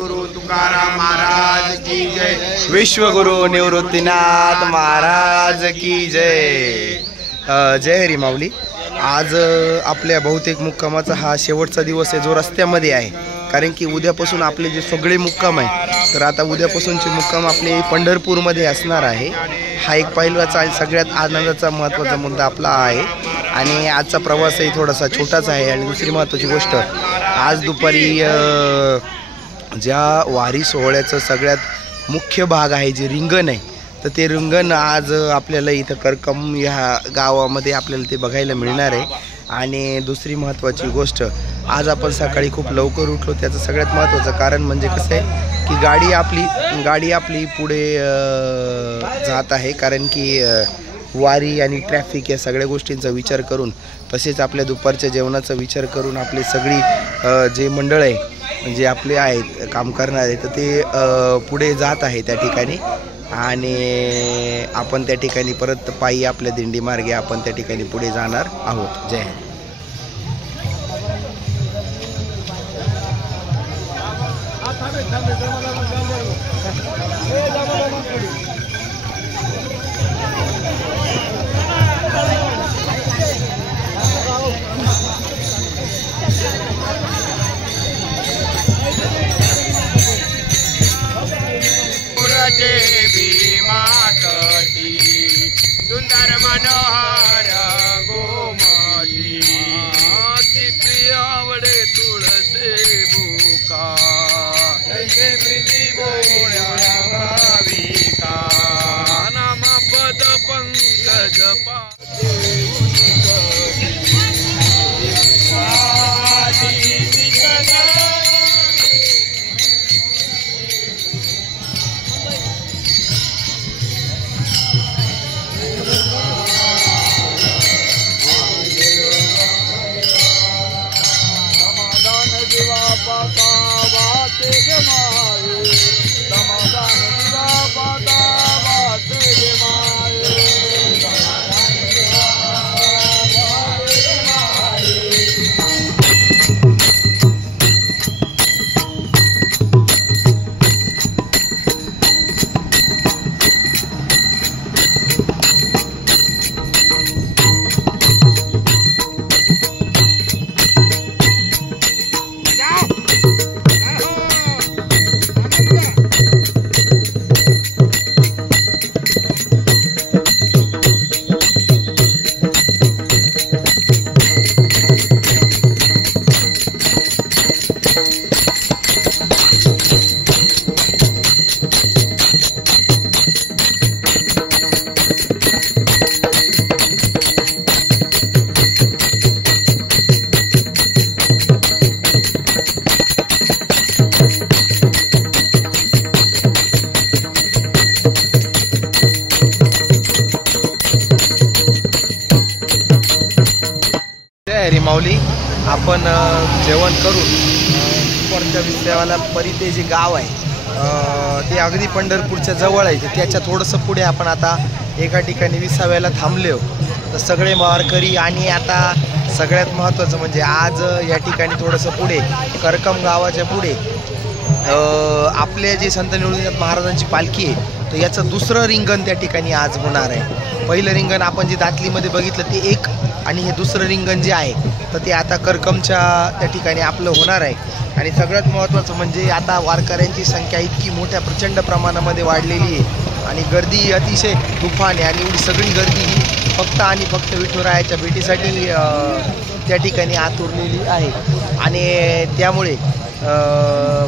गुरु तुकाराम महाराज की जय। विश्वगुरु निवृत्तीनाथ महाराज की जय। जय हरी माऊली। आज आपल्या बहुतेक मुक्कामाचा हा शेवटचा दिवस आहे जो रस्त्यामध्ये आहे, कारण की उद्यापासून आपले जे सगळे मुक्काम आहे तर आता उद्यापासूनचे मुक्काम आपले पंढरपूरमध्ये असणार आहे। हा एक पहिलाचा सगळ्यात आनंदाचा महत्त्वाचा मुद्दा आपला आहे आणि आजचा प्रवासही थोडासा छोटाच आहे। आणि दुसरी महत्त्वाची गोष्ट, आज दुपारी ज्या वारी सोहळ्याचं सगळ्यात मुख्य भाग आहे जे रिंगण आहे, तर ते रिंगण आज आपल्याला इथं करकम ह्या गावामध्ये आपल्याला ते बघायला मिळणार आहे। आणि दुसरी महत्त्वाची गोष्ट, आज आपण सकाळी खूप लवकर उठलो, त्याचं सगळ्यात महत्त्वाचं कारण म्हणजे कसं आहे की गाडी आपली पुढे जात आहे, कारण की वारी आणि ट्रॅफिक या सगळ्या गोष्टींचा विचार करून, तसेच आपल्या दुपारच्या जेवणाचा विचार करून आपली सगळी जे मंडळ आहे जे आपले आहेत काम करणारे, तर ते पुढे जात आहे त्या ठिकाणी। आणि आपण त्या ठिकाणी परत पायी आपल्या दिंडी मार्गे आपण त्या ठिकाणी पुढे जाणार आहोत। जय हिंद। सुंदर मनोहर गोमती अति प्रिय आवडे तुळसे बुका, तैसे प्रीती बोळ्या भाविका, नाम पद पंकज माऊली। आपण जेवण करून दुपारच्या विषयाला परिते जे गाव आहे ते अगदी पंढरपूरच्या जवळ आहे, त्याच्या थोडंसं पुढे आपण आता एका ठिकाणी विसाव्याला थांबले हो। तर सगळे वारकरी आणि आता सगळ्यात महत्त्वाचं म्हणजे आज या ठिकाणी थोडंसं पुढे करकम गावाच्या पुढे आपले जे संत निवृत्तीनाथ महाराजांची पालखी आहे, तर याचं दुसरं रिंगण त्या ठिकाणी आज होणार आहे। पहिलं रिंगण आपण जे दातलीमध्ये बघितलं ते एक, आणि हे दुसरं रिंगण जे आहे तर ते आता करकमच्या त्या ठिकाणी आपलं होणार आहे। आणि सगळ्यात महत्त्वाचं म्हणजे आता वारकऱ्यांची संख्या इतकी मोठ्या प्रचंड प्रमाणामध्ये वाढलेली आहे आणि गर्दी अतिशय तुफान आहे। आणि एवढी सगळी गर्दी ही फक्त आणि फक्त विठुरायाच्या भेटीसाठी त्या ठिकाणी आतुरलेली आहे। आणि त्यामुळे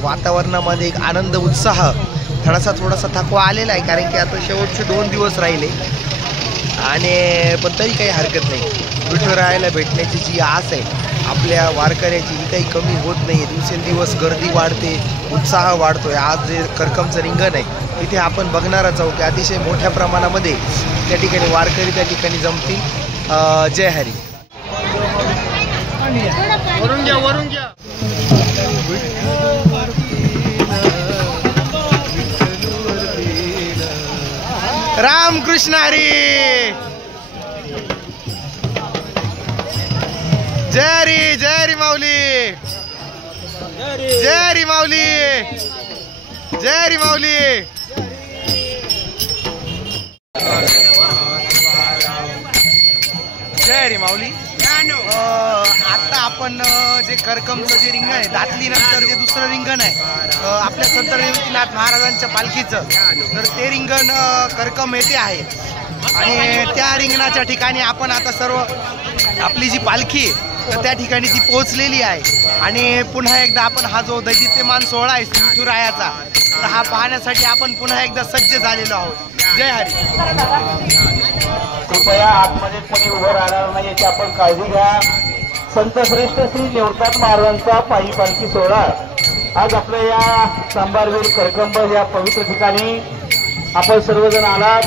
वातावरणामध्ये एक आनंद उत्साह, थोडासा थकवा आलेला आहे, कारण की आता शेवटचे 2 दिवस राहिले आणि पण तरी काही हरकत नाही। विठुरायाला भेटण्याची जी आस आहे आपल्या वारकऱ्याची ही काही कमी होत नाही। दिवसेंदिवस गर्दी वाढते, उत्साह वाढतोय। आज जे करकमचं रिंगण आहे तिथे आपण बघणारच आहोत की अतिशय मोठ्या प्रमाणामध्ये त्या ठिकाणी वारकरी त्या ठिकाणी जमतील। जय हरी। वरून घ्या रामकृष्ण हरी। जय हरी माऊली, जय हरी माऊली। जय हरी माऊली. जय हरी माऊली. आता आपण जे करकमचं जे रिंगण आहे, दातली नंतर जे दुसरं रिंगण आहे आपल्या संत निवृत्तीनाथ महाराजांच्या पालखीचं, तर ते रिंगण करकम येथे आहे. आणि त्या रिंगणाच्या ठिकाणी आपण आता सर्व आपली जी पालखी तर त्या ठिकाणी ती पोहोचलेली आहे. आणि पुन्हा एकदा आपण हा जो दैदिप्यमान सोहळा आहे श्री विठुरायाचा, तर हा पाहण्यासाठी आपण पुन्हा एकदा सज्ज झालेलो आहोत. जय हरी. कृपया आतमध्ये कोणी उभं राहणार नाही याची आपण काळजी घ्या. संत श्रेष्ठ श्री निवृत्तीनाथ महाराजांचा पायी पालखी सोहळा आज आपल्या या सांबारवीर करकंब या पवित्र ठिकाणी आपण सर्वजण आलात.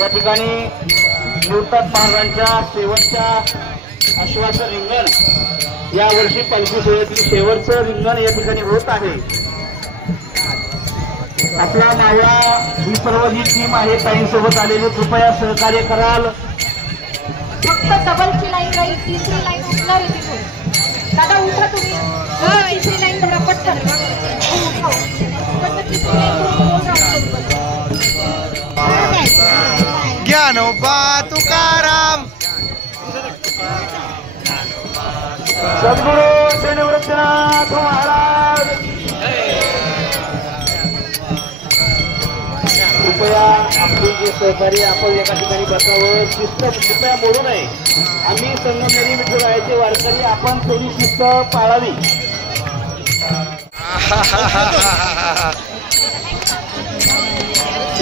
या ठिकाणी निवृत्तीनाथ महाराजांच्या शेवटच्या आश्वासन रिंगण, यावर्षी पालखी सोहळ्यातील शेवटचं रिंगण या ठिकाणी होत आहे. आपला मावळा ही सर्व जी टीम आहे ताईंसोबत आलेली, कृपया सहकार्य कराल. फक्त डबलची लाईन राहील, तिसरी लाईन उठणार आहे तिथून. दादा उठा तुम्ही. तिसरी लाईन थोडा पटकन ज्ञानोबा तुकाराम. सद्गुरु श्री निवृत्तीनाथ महाराज. कृपया आपली जे सहकार्य आपण एका ठिकाणी बसावं. शिस्त कृपया मोडू नये. आम्ही संगमनेरी विठुरायाचे वारकरी, आपण थोडी शिस्त पाळावी.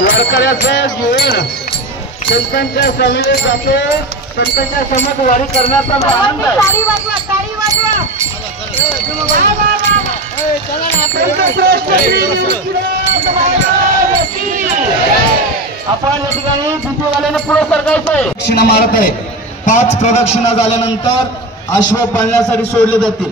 वारकऱ्याचं जीवन संतांच्या समवेत जातो. संतांच्या समोर वारी करण्याचा आनंद आहे. ताळी वाजवा, ताळी वाजवा. आपण या ठिकाणी भीतीवाल्याने पुढे सरकायचंय. प्रदक्षिणा मारत आहे. 5 प्रदक्षिणा झाल्यानंतर अश्व पाळण्यासाठी सोडले जातील.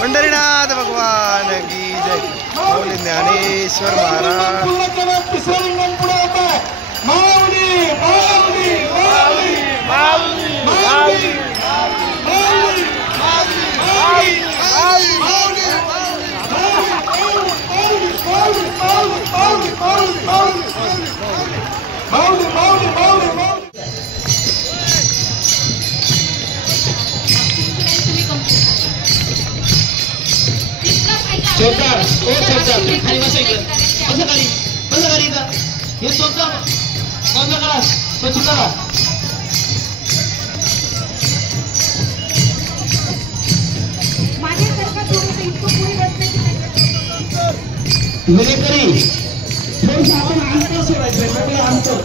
पंढरीनाथ भगवान की जय. माऊली ज्ञानेश्वर महाराज. तिसरं रिंगण पुढे होत आहे. माऊली माऊली माऊली माऊली माऊली माऊली सरकार ओ सरकार खाली बसा. इकडे बसा खाली, बसा खाली. इथं हे स्वच्छ करा, स्वच्छ करा. माझ्यासारखा थोडंसं इतकं पुढे बसण्याची मिलिटरी थोडंसं आपण अंतर सोडायचं, वेगळं अंतर.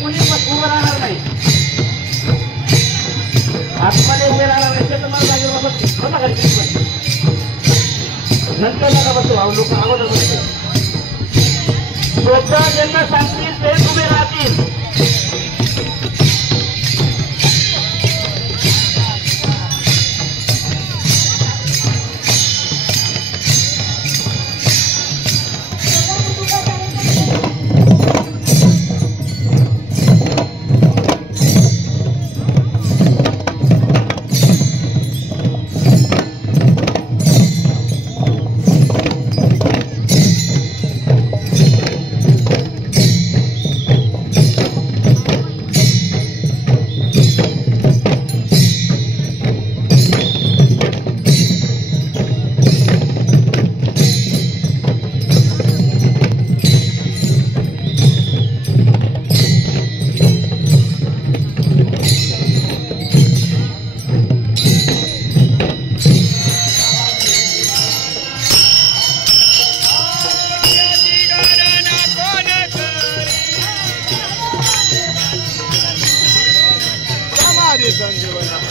कोणी उभं राहणार नाही. आतमध्ये उभे राहणार नाही. ते तुम्हाला जागेवर बसा खाली. नंतर नका बसू. लोक अगोदर बसतो. स्वतः ज्यांना सांगतील तेच उभे राहतील. जेवायला